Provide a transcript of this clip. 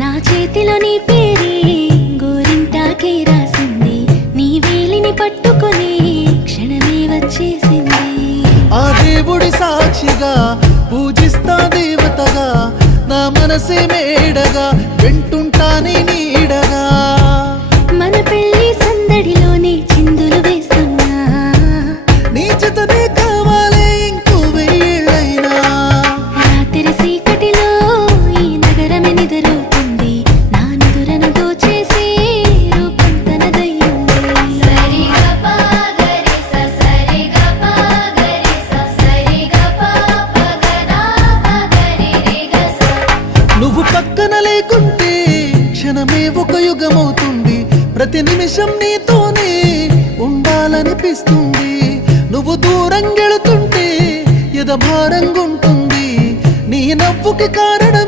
నా చేతిలో నీ పేరే గోరింటాకే రాసింది, నీ వేలిని పట్టుకొని క్షణమే వచ్చేసింది. ఆ దేవుడి సాక్షిగా పూజిస్తా దేవతగా, నా మనసే మేడగా వింటుంటానే నీడగా. మన పెళ్లి సందడిలోనే చిందులు వేస్తున్నా, నీ జతనే కావాలే ఇంకో వెయ్యేళ్ళైనా. రాత్రి చీకటిలో ఈ నగరమే నిద్రవుతుంది, నా నిదురను దోచేసి రూపం తనదయ్యింది. నువ్వు పక్కన లేకుంటే క్షణమే ఒక యుగమవుతుంది, ప్రతి నిమిషం నీతోనే ఉండాలనిపిస్తుంది. నువ్వు దూరం గెళుతుంటే ఎద భారంగుంటుంది, నీ నవ్వుకి కారణం